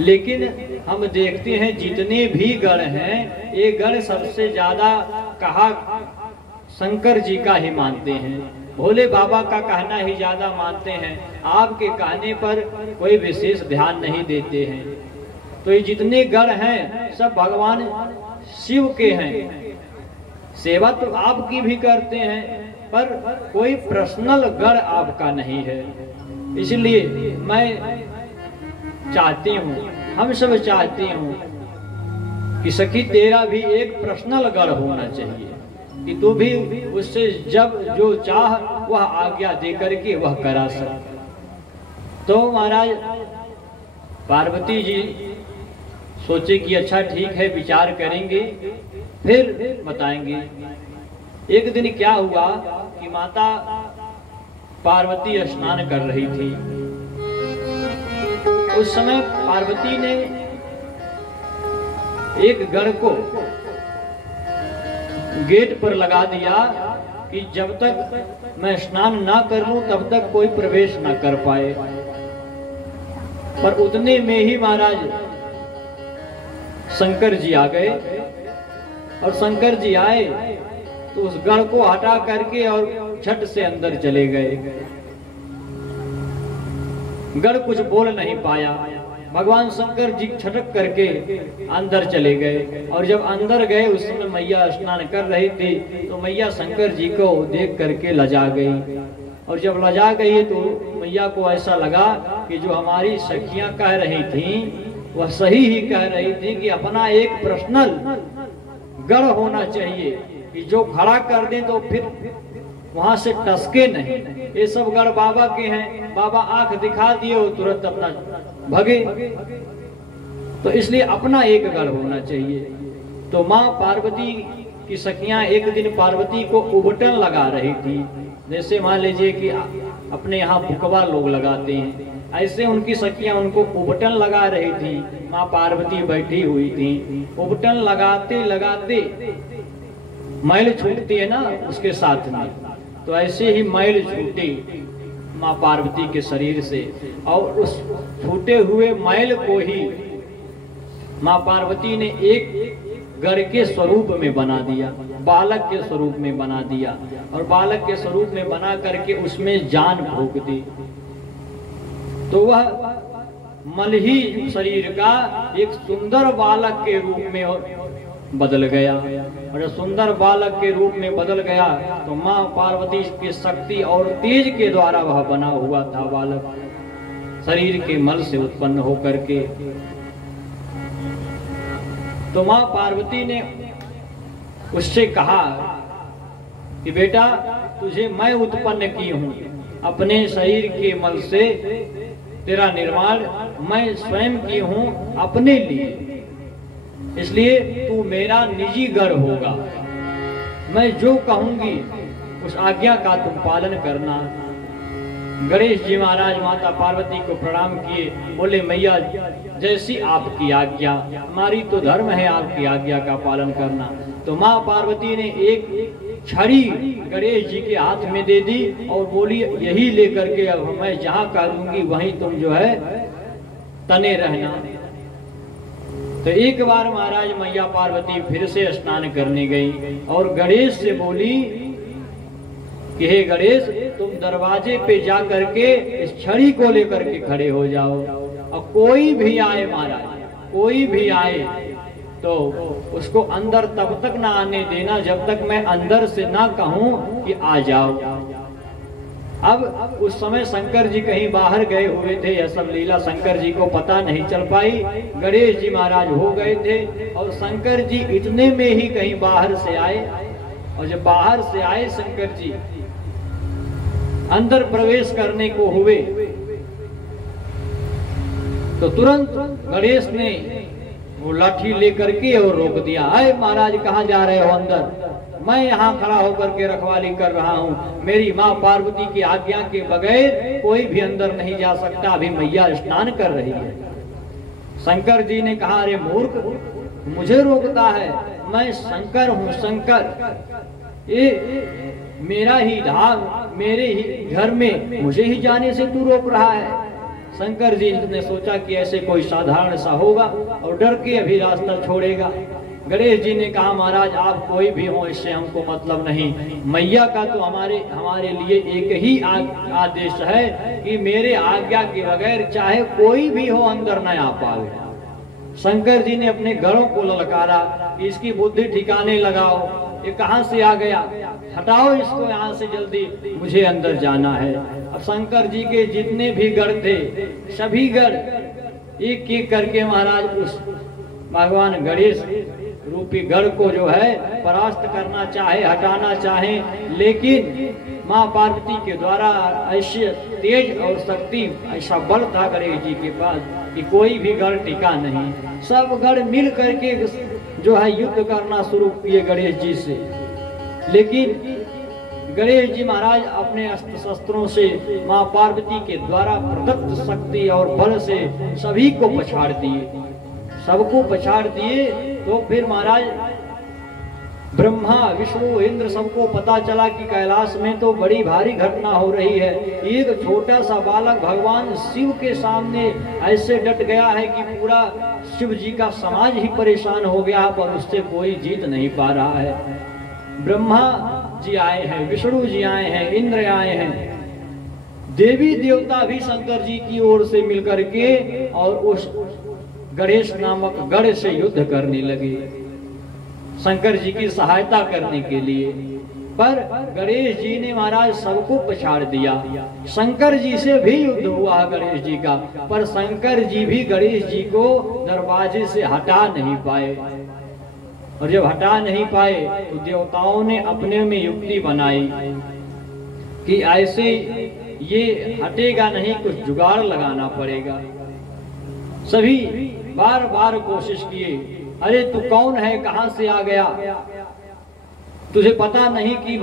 लेकिन हम देखते हैं जितने भी गण हैं, ये गण सबसे ज्यादा कहा शंकर जी का ही मानते हैं, भोले बाबा का कहना ही ज्यादा मानते हैं। आपके कहने पर कोई विशेष ध्यान नहीं देते हैं। तो ये जितने गण हैं सब भगवान शिव के हैं। सेवा तो आपकी भी करते हैं, पर कोई पर्सनल गण आपका नहीं है। इसलिए मैं चाहती हूँ, हम सब चाहते हूँ कि सखी तेरा भी एक पर्सनल गण होना चाहिए, कि तू भी उससे जब जो चाह वह आज्ञा दे करके वह करा सक। तो महाराज पार्वती जी सोचे कि अच्छा ठीक है, विचार करेंगे फिर बताएंगे। एक दिन क्या हुआ कि माता पार्वती स्नान कर रही थी। उस समय पार्वती ने एक गण को गेट पर लगा दिया कि जब तक मैं स्नान ना कर लूं तब तक कोई प्रवेश ना कर पाए। पर उतने में ही महाराज शंकर जी आ गए, और शंकर जी आए तो उस गण को हटा करके और झट से अंदर चले गए। गण कुछ बोल नहीं पाया। भगवान शंकर जी छटक करके अंदर चले गए, और जब अंदर गए उस समय मैया स्नान कर रही थी, तो मैया शंकर जी को देख करके लजा गई। और जब लजा गई तो मैया को ऐसा लगा कि जो हमारी सखियां कह रही थीं वह सही ही कह रही थी कि अपना एक पर्सनल गण होना चाहिए, कि जो खड़ा कर दे तो फिर वहां से टसके नहीं। ये सब गण बाबा के हैं, बाबा आंख दिखा दिए वो तुरंत अपना भगे। तो इसलिए अपना एक गण होना चाहिए। तो माँ पार्वती की सखियां एक दिन पार्वती को उबटन लगा रही थी, जैसे मान लीजिए कि अपने यहाँ भुकवा लोग लगाते हैं, ऐसे उनकी सखियां उनको उबटन लगा रही थी। माँ पार्वती बैठी हुई थी, उबटन लगाते लगाते मैल छूटती है ना उसके साथ में, तो ऐसे ही मैल छूटी माँ पार्वती के शरीर से, और उस छूटे हुए मैल को ही माँ पार्वती ने एक गण के स्वरूप में बना दिया, बालक के स्वरूप में बना दिया, और बालक के स्वरूप में बना करके उसमें जान फूंक दी। तो वह मलही शरीर का एक सुंदर बालक के रूप में बदल गया, और सुंदर बालक के रूप में बदल गया तो माँ पार्वती की शक्ति और तेज के द्वारा वह बना हुआ था बालक, शरीर के मल से उत्पन्न होकर के। तो माँ पार्वती ने उससे कहा कि बेटा तुझे मैं उत्पन्न की हूँ, अपने शरीर के मल से तेरा निर्माण मैं स्वयं की हूँ अपने लिए, इसलिए तू मेरा निजी गण होगा। मैं जो कहूंगी उस आज्ञा का तुम पालन करना। गणेश जी महाराज माता पार्वती को प्रणाम किए, बोले मैया जैसी आपकी आज्ञा, हमारी तो धर्म है आपकी आज्ञा का पालन करना। तो माँ पार्वती ने एक छड़ी गणेश जी के हाथ में दे दी और बोली यही लेकर के अब मैं जहाँ करूंगी वहीं तुम जो है तने रहना। तो एक बार महाराज मैया पार्वती फिर से स्नान करने गई और गणेश से बोली कि हे गणेश तुम दरवाजे पे जा करके इस छड़ी को लेकर के खड़े हो जाओ, और कोई भी आए महाराज, कोई भी आए तो उसको अंदर तब तक ना आने देना जब तक मैं अंदर से ना कहूं कि आ जाओ। अब उस समय शंकर जी कहीं बाहर गए हुए थे, यह सब लीला शंकर जी को पता नहीं चल पाई। गणेश जी महाराज हो गए थे और शंकर जी इतने में ही कहीं बाहर से आए, और जब बाहर से आए शंकर जी अंदर प्रवेश करने को हुए तो तुरंत गणेश ने वो लाठी लेकर के और रोक दिया। अरे महाराज कहाँ जा रहे हो अंदर, मैं यहाँ खड़ा होकर के रखवाली कर रहा हूँ, मेरी माँ पार्वती की आज्ञा के बगैर कोई भी अंदर नहीं जा सकता, अभी मैया स्नान कर रही है। शंकर जी ने कहा अरे मूर्ख मुझे रोकता है, मैं शंकर हूँ शंकर, ये मेरा ही धाम मेरे ही घर में मुझे ही जाने से तू रोक रहा है। शंकर जी ने सोचा कि ऐसे कोई साधारण सा होगा और डर के अभी रास्ता छोड़ेगा। गणेश जी ने कहा महाराज आप कोई भी हो इससे हमको मतलब नहीं, मैया का तो हमारे लिए एक ही आदेश है कि मेरे आज्ञा के बगैर चाहे कोई भी हो अंदर न आ पावे। शंकर जी ने अपने गढ़ों को ललकारा कि इसकी बुद्धि ठिकाने लगाओ, ये कहां से आ गया, हटाओ इसको यहाँ से जल्दी, मुझे अंदर जाना है। अब शंकर जी के जितने भी गढ़ थे सभी गढ़ एक एक करके महाराज उस भगवान गणेश रूपी गढ़ को जो है परास्त करना चाहे, हटाना चाहे, लेकिन माँ पार्वती के द्वारा ऐसे तेज और शक्ति, ऐसा बल था गणेश जी के पास कि कोई भी गढ़ टिका नहीं। सब गढ़ मिल करके जो है युद्ध करना शुरू किए गणेश जी से, लेकिन गणेश जी महाराज अपने अस्त्र शस्त्रों से माँ पार्वती के द्वारा प्रदत्त शक्ति और बल से सभी को पछाड़ दिए, सबको पछाड़ दिए। तो फिर महाराज ब्रह्मा विष्णु इंद्र सबको पता चला कि कैलाश में तो बड़ी भारी घटना हो रही है। एक छोटा सा बालक भगवान शिव के सामने ऐसे डट गया है कि पूरा शिव जी का समाज ही परेशान हो गया, पर उससे कोई जीत नहीं पा रहा है। ब्रह्मा जी आए हैं, विष्णु जी आए हैं, इंद्र आए हैं, देवी देवता भी शंकर जी की ओर से मिलकर के और उस गणेश नामक गढ़ से युद्ध करने लगे शंकर जी की सहायता करने के लिए। पर गणेश जी ने महाराज सबको पछाड़ दिया। शंकर जी से भी युद्ध हुआ गणेश जी का, पर शंकर जी भी गणेश जी को दरवाजे से हटा नहीं पाए। और जब हटा नहीं पाए तो देवताओं ने अपने में युक्ति बनाई कि ऐसे ये हटेगा नहीं, कुछ जुगाड़ लगाना पड़ेगा। सभी बार बार कोशिश किए, अरे तू कौन है, कहां से आ गया, तुझे पता नहीं कि